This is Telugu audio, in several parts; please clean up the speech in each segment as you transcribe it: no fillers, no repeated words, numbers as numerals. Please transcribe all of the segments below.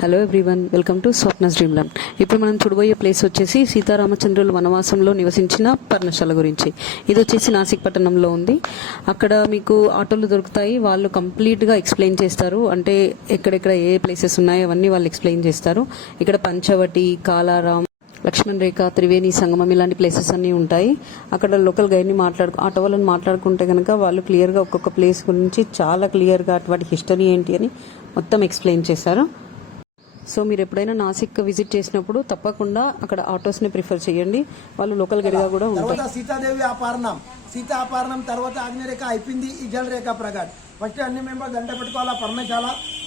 Hello everyone, welcome to Swapna's dreamland. ఇప్పుడు మనం చూడబోయే ప్లేస్ వచ్చేసి సీతారామచంద్రులు వనవాసంలో నివసించిన పర్ణశాల గురించి. ఇది వచ్చేసి నాసిక్ పట్టణంలో ఉంది. అక్కడ మీకు ఆటోలు దొరుకుతాయి. వాళ్ళు కంప్లీట్గా ఎక్స్ప్లెయిన్ చేస్తారు. అంటే ఎక్కడెక్కడ ఏ ప్లేసెస్ ఉన్నాయో అవన్నీ వాళ్ళు ఎక్స్ప్లెయిన్ చేస్తారు. ఇక్కడ పంచవటి, కాలారాం, లక్ష్మణ్ రేఖ, త్రివేణి సంగమం ఇలాంటి ప్లేసెస్ అన్నీ ఉంటాయి. అక్కడ లోకల్ గైడ్ని ఆటో వాళ్ళని మాట్లాడుకుంటే కనుక వాళ్ళు క్లియర్గా ఒక్కొక్క ప్లేస్ గురించి చాలా క్లియర్గా వాటి హిస్టరీ ఏంటి అని మొత్తం ఎక్స్ప్లెయిన్ చేశారు. సో మీరు ఎప్పుడైనా నాసిక్ విజిట్ చేసినప్పుడు తప్పకుండా అక్కడ ఆటోస్ని ప్రిఫర్ చేయండి. వాళ్ళు లోకల్ గైడ్గా కూడా ఉంటారు. సీతాదేవి అపహరణం, సీతా అపహరణం తర్వాత ఆగ్నేయరేఖ అయిపోయింది. ఈ జలరేఖ ప్రకారం ఫస్ట్ అన్ని మెంబర్ గంట పెట్టుకోవాలా పర్ణశాల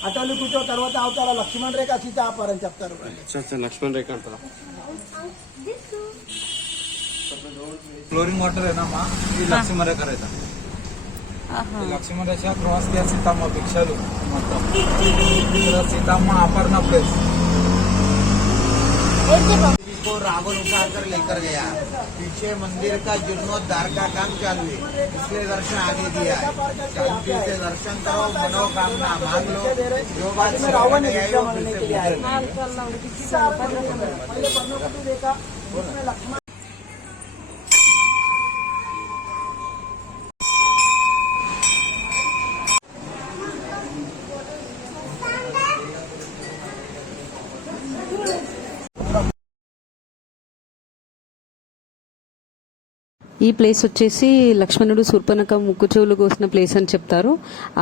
అటలు కూర్చో తర్వాత అవతాల లక్ష్మణ్ రేఖ సీతా అపహరణ చెప్తారు. లక్ష్మణ్ రేఖ అంటారా? फ्लोरिंग वाटर है ना माँ, ये लक्ष्मण रेखा रहता है. लक्ष्मण रेखा क्रॉस किया सीताम्मा भिक्षालु मतलब सीताम्मा अपहरण प्लेस को रावण उठा कर लेकर गया. पीछे मंदिर का जीर्णोद्धार का काम चालू है, इसलिए दर्शन आगे दिया है. शांति से दर्शन करो, मनोकामना मांग लो. जो बात रावण है वो फिर से ఈ ప్లేస్ వచ్చేసి లక్ష్మణుడు శూర్పణఖ ముక్కు చెవులు కోసిన ప్లేస్ అని చెప్తారు.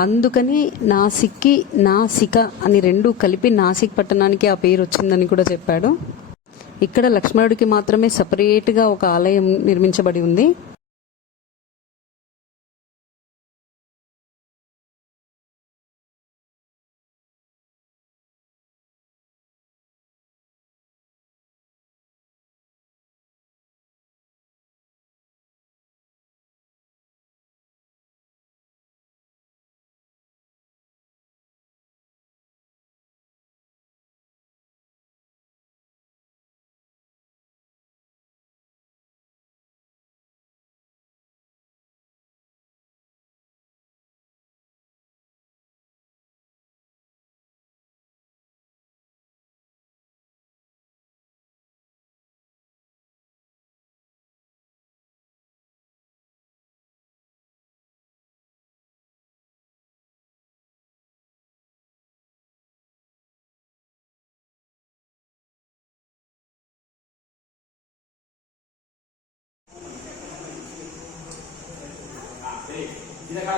అందుకని నాసిక అని రెండు కలిపి నాసిక్ పట్టణానికి ఆ పేరు వచ్చిందని కూడా చెప్పాడు. ఇక్కడ లక్ష్మణుడికి మాత్రమే సపరేట్గా ఒక ఆలయం నిర్మించబడి ఉంది. Tidak